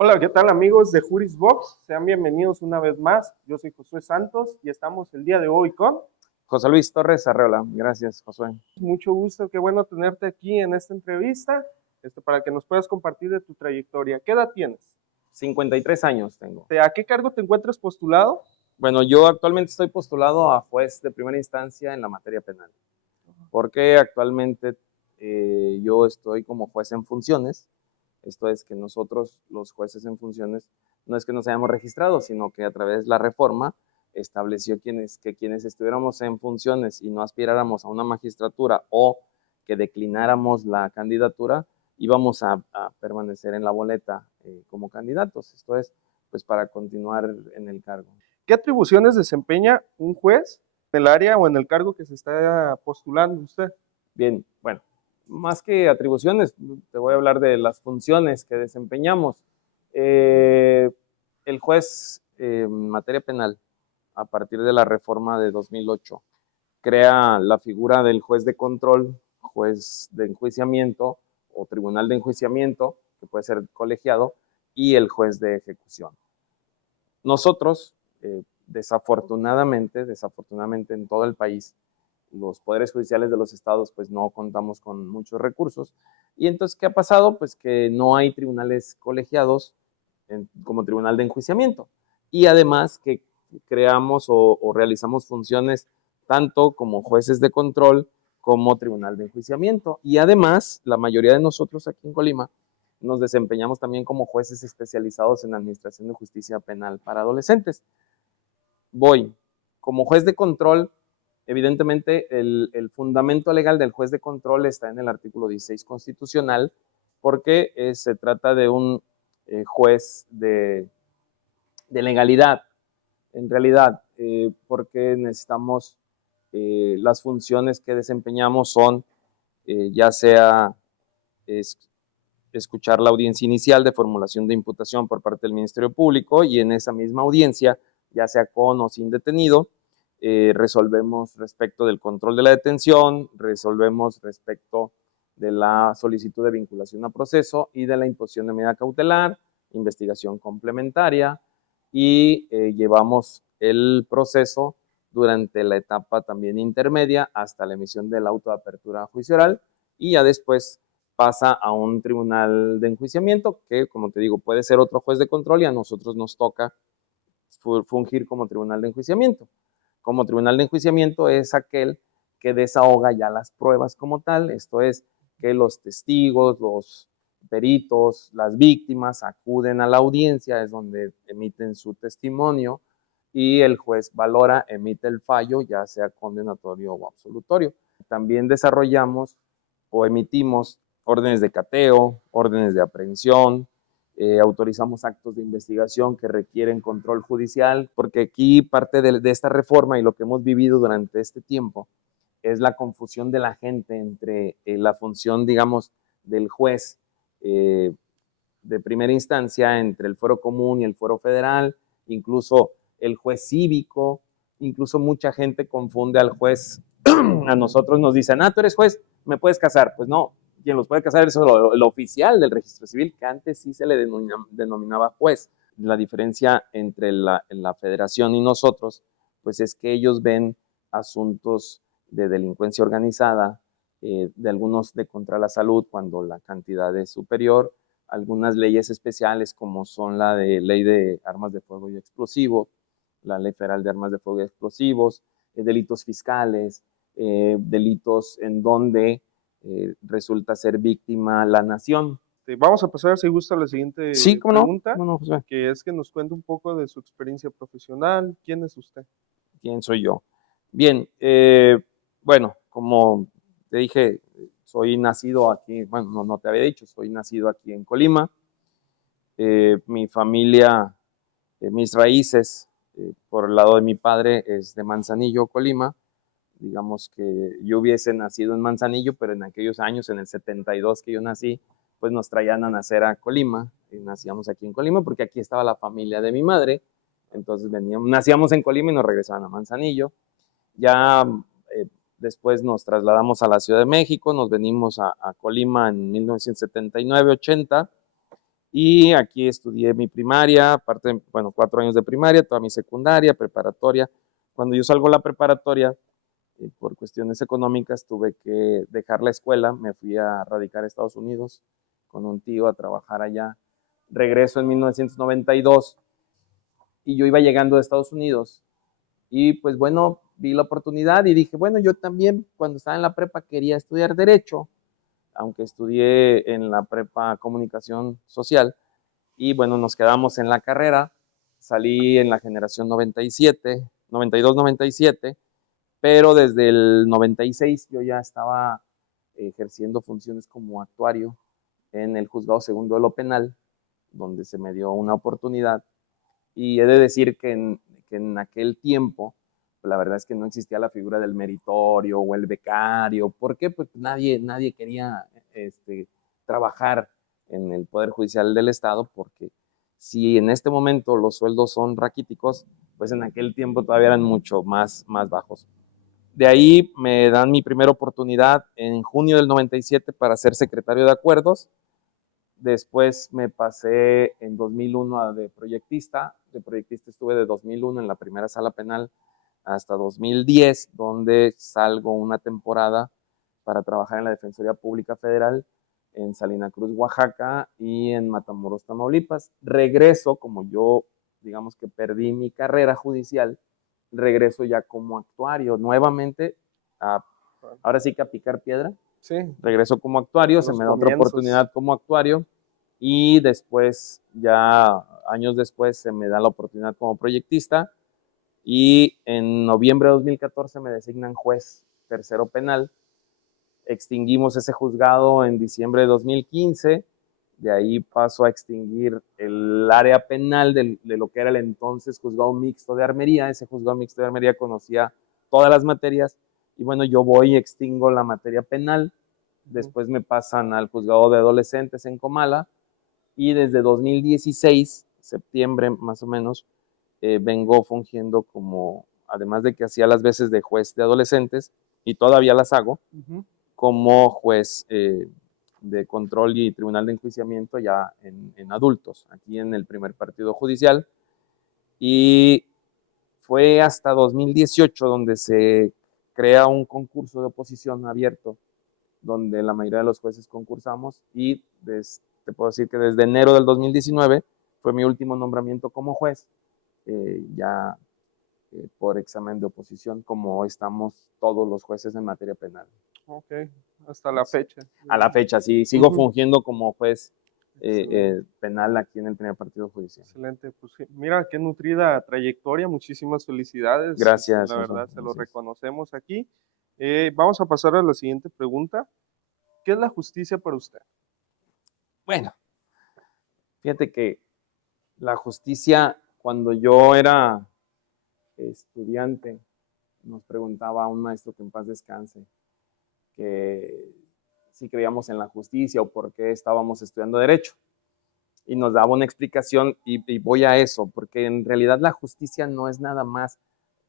Hola, ¿qué tal amigos de Juris Box? Sean bienvenidos una vez más. Yo soy Josué Santos y estamos el día de hoy con... José Luis Torres Arreola. Gracias, Josué. Mucho gusto, qué bueno tenerte aquí en esta entrevista, para que nos puedas compartir de tu trayectoria. ¿Qué edad tienes? 53 años tengo. ¿A qué cargo te encuentras postulado? Bueno, yo actualmente estoy postulado a juez de primera instancia en la materia penal, porque actualmente yo estoy como juez en funciones. Esto es que nosotros, los jueces en funciones, no es que nos hayamos registrado, sino que a través de la reforma estableció que quienes estuviéramos en funciones y no aspiráramos a una magistratura o que declináramos la candidatura, íbamos a permanecer en la boleta como candidatos. Esto es, pues, para continuar en el cargo. ¿Qué atribuciones desempeña un juez en el área o en el cargo que se está postulando usted? Bien, bueno, más que atribuciones, te voy a hablar de las funciones que desempeñamos. El juez en materia penal, a partir de la reforma de 2008, crea la figura del juez de control, juez de enjuiciamiento o tribunal de enjuiciamiento, que puede ser colegiado, y el juez de ejecución. Nosotros, desafortunadamente en todo el país, los poderes judiciales de los estados pues no contamos con muchos recursos. Y entonces, ¿qué ha pasado? Pues que no hay tribunales colegiados como tribunal de enjuiciamiento. Y además que creamos o realizamos funciones tanto como jueces de control como tribunal de enjuiciamiento. Y además, la mayoría de nosotros aquí en Colima nos desempeñamos también como jueces especializados en administración de justicia penal para adolescentes. Como juez de control, evidentemente el fundamento legal del juez de control está en el artículo 16 constitucional, porque se trata de un juez de legalidad, en realidad, porque necesitamos, las funciones que desempeñamos son, ya sea escuchar la audiencia inicial de formulación de imputación por parte del Ministerio Público, y en esa misma audiencia, ya sea con o sin detenido, resolvemos respecto del control de la detención, resolvemos respecto de la solicitud de vinculación a proceso y de la imposición de medida cautelar, investigación complementaria, y llevamos el proceso durante la etapa también intermedia hasta la emisión del auto de apertura a juicio oral, y ya después pasa a un tribunal de enjuiciamiento que, como te digo, puede ser otro juez de control, y a nosotros nos toca fungir como tribunal de enjuiciamiento. Como tribunal de enjuiciamiento es aquel que desahoga ya las pruebas como tal, esto es que los testigos, los peritos, las víctimas acuden a la audiencia, es donde emiten su testimonio, y el juez valora, emite el fallo, ya sea condenatorio o absolutorio. También desarrollamos o emitimos órdenes de cateo, órdenes de aprehensión, autorizamos actos de investigación que requieren control judicial, porque aquí parte de esta reforma y lo que hemos vivido durante este tiempo es la confusión de la gente entre la función, digamos, del juez de primera instancia, entre el fuero común y el fuero federal, incluso el juez cívico, incluso mucha gente confunde al juez. A nosotros nos dicen, tú eres juez, me puedes casar. Pues no, quien los puede casar es el oficial del registro civil, que antes sí se le denominaba juez. La diferencia entre la federación y nosotros, pues es que ellos ven asuntos de delincuencia organizada, de algunos de contra la salud cuando la cantidad es superior, algunas leyes especiales como son la de ley de armas de fuego y explosivos, la ley federal de armas de fuego y explosivos, delitos fiscales, delitos en donde resulta ser víctima la nación. Vamos a pasar, si gusta, a la siguiente pregunta, que es que nos cuente un poco de su experiencia profesional. ¿Quién es usted? ¿Quién soy yo? Bien, bueno, como te dije, soy nacido aquí, bueno, no te había dicho, soy nacido aquí en Colima. Mi familia, mis raíces, por el lado de mi padre, es de Manzanillo, Colima. Digamos que yo hubiese nacido en Manzanillo, pero en aquellos años, en el 72 que yo nací, pues nos traían a nacer a Colima. nacíamos aquí en Colima, porque aquí estaba la familia de mi madre. Entonces nacíamos en Colima y nos regresaban a Manzanillo. Ya después nos trasladamos a la Ciudad de México, nos venimos a Colima en 1979-80, y aquí estudié mi primaria, aparte, bueno, 4 años de primaria, toda mi secundaria, preparatoria. Cuando yo salgo a la preparatoria, por cuestiones económicas, tuve que dejar la escuela, me fui a radicar a Estados Unidos con un tío a trabajar allá. Regreso en 1992 y yo iba llegando de Estados Unidos y pues bueno, vi la oportunidad y dije, bueno, yo también cuando estaba en la prepa quería estudiar Derecho, aunque estudié en la prepa Comunicación Social, y bueno, nos quedamos en la carrera. Salí en la generación 97, 92-97, pero desde el 96 yo ya estaba ejerciendo funciones como actuario en el Juzgado Segundo de lo Penal, donde se me dio una oportunidad. Y he de decir que en aquel tiempo, pues la verdad es que no existía la figura del meritorio o el becario. ¿Por qué? Pues nadie quería trabajar en el Poder Judicial del Estado, porque si en este momento los sueldos son raquíticos, pues en aquel tiempo todavía eran mucho más bajos. De ahí me dan mi primera oportunidad en junio del 97 para ser secretario de acuerdos. Después me pasé en 2001 a de proyectista. De proyectista estuve de 2001 en la primera sala penal hasta 2010, donde salgo una temporada para trabajar en la Defensoría Pública Federal en Salina Cruz, Oaxaca, y en Matamoros, Tamaulipas. Regreso, como yo, digamos que perdí mi carrera judicial, regreso ya como actuario nuevamente, ahora sí que a picar piedra. Sí. Regreso como actuario, se me da otra oportunidad como actuario, y después, ya años después, se me da la oportunidad como proyectista, y en noviembre de 2014 me designan juez tercero penal. Extinguimos ese juzgado en diciembre de 2015. De ahí paso a extinguir el área penal de lo que era el entonces juzgado mixto de Armería. Ese juzgado mixto de Armería conocía todas las materias, y bueno, yo voy y extingo la materia penal. Después me pasan al juzgado de adolescentes en Comala, y desde 2016, septiembre más o menos, vengo fungiendo como, además de que hacía las veces de juez de adolescentes, y todavía las hago, como juez de control y tribunal de enjuiciamiento ya en adultos, aquí en el primer partido judicial. Y fue hasta 2018 donde se crea un concurso de oposición abierto, donde la mayoría de los jueces concursamos, y te puedo decir que desde enero del 2019 fue mi último nombramiento como juez, ya por examen de oposición, como estamos todos los jueces en materia penal. Ok, hasta la fecha. A la fecha, sí, sigo fungiendo como juez penal aquí en el primer partido judicial. Excelente, pues mira, qué nutrida trayectoria, muchísimas felicidades. Gracias. La verdad, se lo reconocemos aquí. Vamos a pasar a la siguiente pregunta. ¿Qué es la justicia para usted? Bueno, fíjate que la justicia, cuando yo era estudiante, nos preguntaba a un maestro, que en paz descanse, que si creíamos en la justicia o por qué estábamos estudiando Derecho. Y nos daba una explicación, y voy a eso, porque en realidad la justicia no es nada más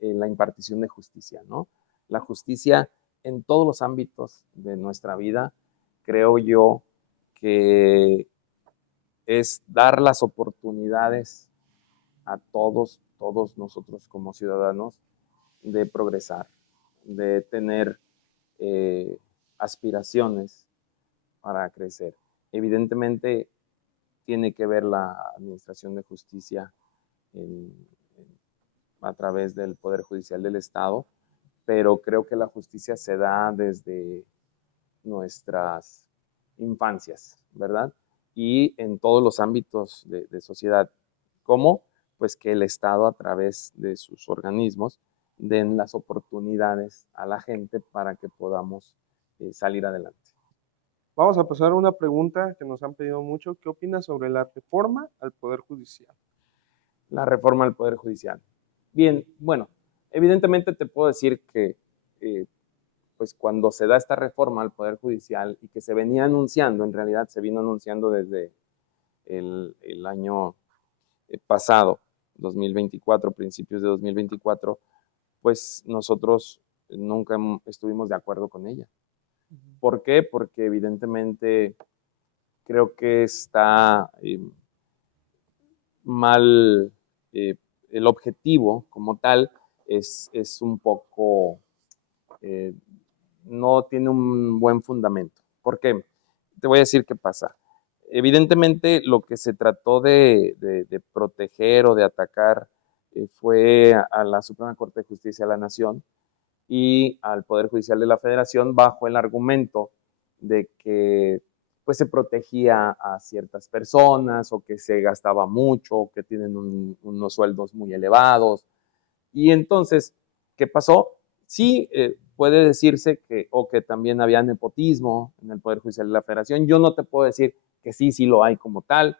la impartición de justicia, ¿no? La justicia en todos los ámbitos de nuestra vida, creo yo que es dar las oportunidades a todos nosotros como ciudadanos de progresar, de tener aspiraciones para crecer. Evidentemente tiene que ver la administración de justicia a través del Poder Judicial del Estado, pero creo que la justicia se da desde nuestras infancias, ¿verdad? Y en todos los ámbitos de sociedad. ¿Cómo? Pues que el Estado, a través de sus organismos, den las oportunidades a la gente para que podamos salir adelante. Vamos a pasar a una pregunta que nos han pedido mucho. ¿Qué opinas sobre la reforma al Poder Judicial? La reforma al Poder Judicial. Bien, bueno, evidentemente te puedo decir que pues cuando se da esta reforma al Poder Judicial, y que se venía anunciando, en realidad se vino anunciando desde el año pasado, 2024, principios de 2024, pues nosotros nunca estuvimos de acuerdo con ella. ¿Por qué? Porque evidentemente creo que está mal, el objetivo como tal es un poco, no tiene un buen fundamento. ¿Por qué? Te voy a decir qué pasa. Evidentemente lo que se trató de proteger o de atacar fue a la Suprema Corte de Justicia de la Nación y al Poder Judicial de la Federación bajo el argumento de que pues se protegía a ciertas personas o que se gastaba mucho o que tienen unos sueldos muy elevados. Y entonces, ¿qué pasó? Sí, puede decirse que, o que también había nepotismo en el Poder Judicial de la Federación. Yo no te puedo decir que sí, sí lo hay como tal,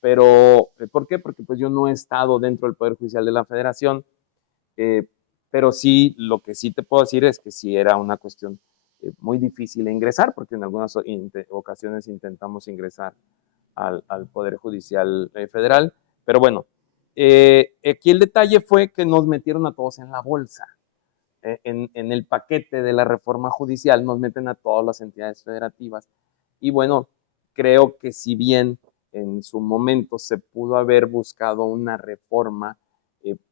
pero ¿por qué? Porque pues yo no he estado dentro del Poder Judicial de la Federación, pero sí, lo que sí te puedo decir es que sí era una cuestión muy difícil de ingresar, porque en algunas ocasiones intentamos ingresar al Poder Judicial Federal, pero bueno, aquí el detalle fue que nos metieron a todos en la bolsa. En el paquete de la reforma judicial nos meten a todas las entidades federativas. Y bueno, creo que si bien en su momento se pudo haber buscado una reforma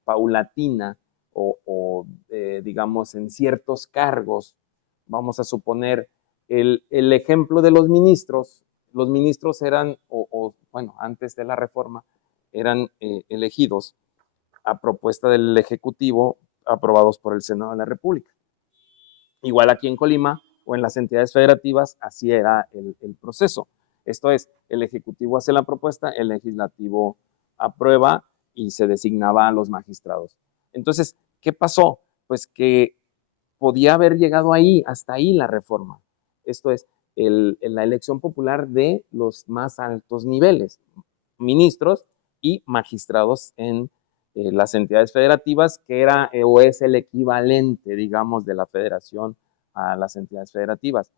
paulatina digamos, en ciertos cargos, vamos a suponer el ejemplo de los ministros eran, bueno, antes de la reforma, eran elegidos a propuesta del Ejecutivo, aprobados por el Senado de la República. Igual aquí en Colima o en las entidades federativas, así era el proceso. Esto es, el Ejecutivo hace la propuesta, el Legislativo aprueba y se designaba a los magistrados. Entonces, ¿qué pasó? Pues que podía haber llegado ahí, hasta ahí la reforma. Esto es, la elección popular de los más altos niveles, ministros y magistrados en las entidades federativas, que era o es el equivalente, digamos, de la federación a las entidades federativas.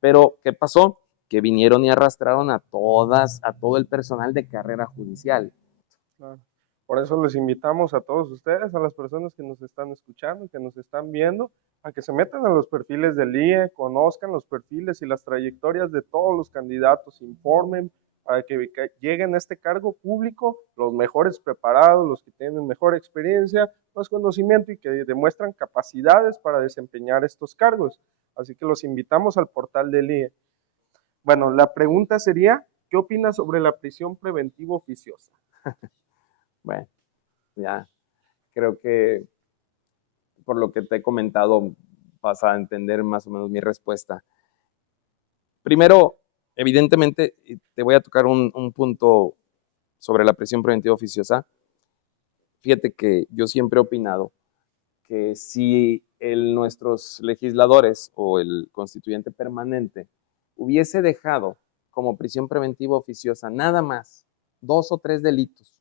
Pero, ¿qué pasó? Que vinieron y arrastraron a todo el personal de carrera judicial. Claro. Por eso les invitamos a todos ustedes, a las personas que nos están escuchando, que nos están viendo, a que se metan a los perfiles del IE, conozcan los perfiles y las trayectorias de todos los candidatos, informen, para que lleguen a este cargo público los mejores preparados, los que tienen mejor experiencia, más conocimiento y que demuestran capacidades para desempeñar estos cargos. Así que los invitamos al portal del IE. Bueno, la pregunta sería, ¿qué opinas sobre la prisión preventiva oficiosa? Bueno, ya creo que por lo que te he comentado vas a entender más o menos mi respuesta. Primero, evidentemente, te voy a tocar un punto sobre la prisión preventiva oficiosa. Fíjate que yo siempre he opinado que si nuestros legisladores o el constituyente permanente hubiese dejado como prisión preventiva oficiosa nada más 2 o 3 delitos,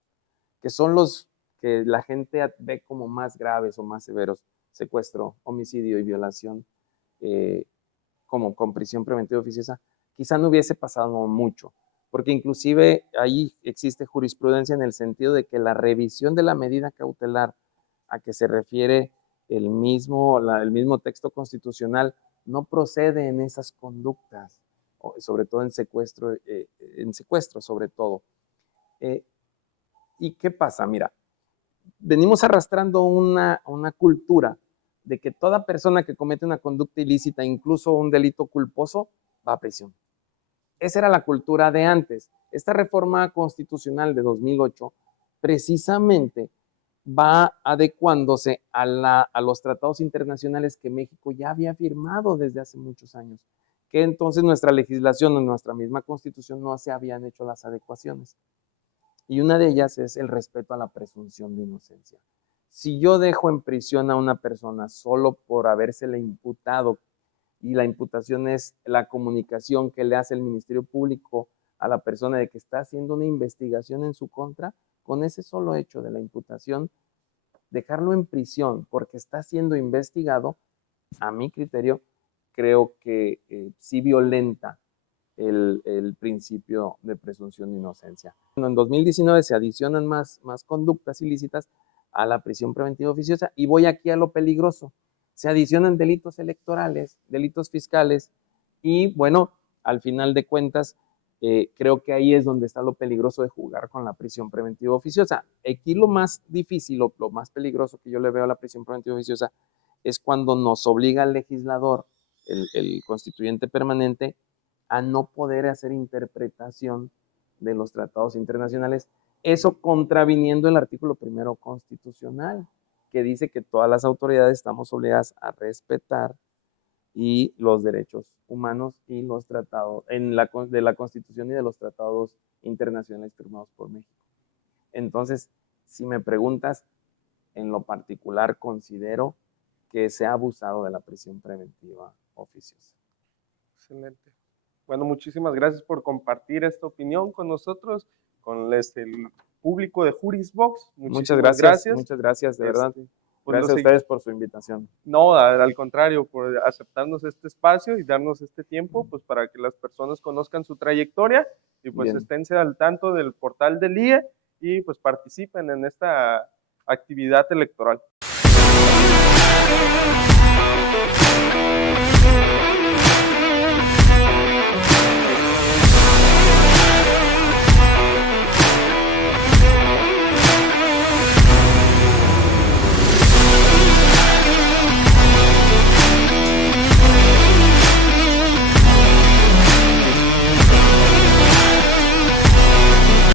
que son los que la gente ve como más graves o más severos, secuestro, homicidio y violación, como con prisión preventiva oficiosa, quizá no hubiese pasado mucho, porque inclusive ahí existe jurisprudencia en el sentido de que la revisión de la medida cautelar a que se refiere el mismo texto constitucional no procede en esas conductas, sobre todo en secuestro sobre todo. ¿Y qué pasa? Mira, venimos arrastrando una cultura de que toda persona que comete una conducta ilícita, incluso un delito culposo, va a prisión. Esa era la cultura de antes. Esta reforma constitucional de 2008 precisamente va adecuándose a los tratados internacionales que México ya había firmado desde hace muchos años, que entonces nuestra legislación o nuestra misma constitución no se habían hecho las adecuaciones. Y una de ellas es el respeto a la presunción de inocencia. Si yo dejo en prisión a una persona solo por habérsele imputado, y la imputación es la comunicación que le hace el Ministerio Público a la persona de que está haciendo una investigación en su contra, con ese solo hecho de la imputación, dejarlo en prisión porque está siendo investigado, a mi criterio, creo que sí violenta el principio de presunción de inocencia. Bueno, en 2019 se adicionan más conductas ilícitas a la prisión preventiva oficiosa, y voy aquí a lo peligroso. Se adicionan delitos electorales, delitos fiscales, y bueno, al final de cuentas, creo que ahí es donde está lo peligroso de jugar con la prisión preventiva oficiosa. Aquí lo más difícil, lo más peligroso que yo le veo a la prisión preventiva oficiosa es cuando nos obliga el legislador, el constituyente permanente, a no poder hacer interpretación de los tratados internacionales, eso contraviniendo el artículo 1 constitucional, que dice que todas las autoridades estamos obligadas a respetar y los derechos humanos y los tratados de la Constitución y de los tratados internacionales firmados por México. Entonces, si me preguntas, en lo particular considero que se ha abusado de la prisión preventiva oficiosa. Excelente. Bueno, muchísimas gracias por compartir esta opinión con nosotros, con el público de Jurisbox. Muchas gracias, de verdad. Pues gracias a ustedes por su invitación. No, al contrario, por aceptarnos este espacio y darnos este tiempo, pues para que las personas conozcan su trayectoria y pues esténse al tanto del portal del IE y pues participen en esta actividad electoral.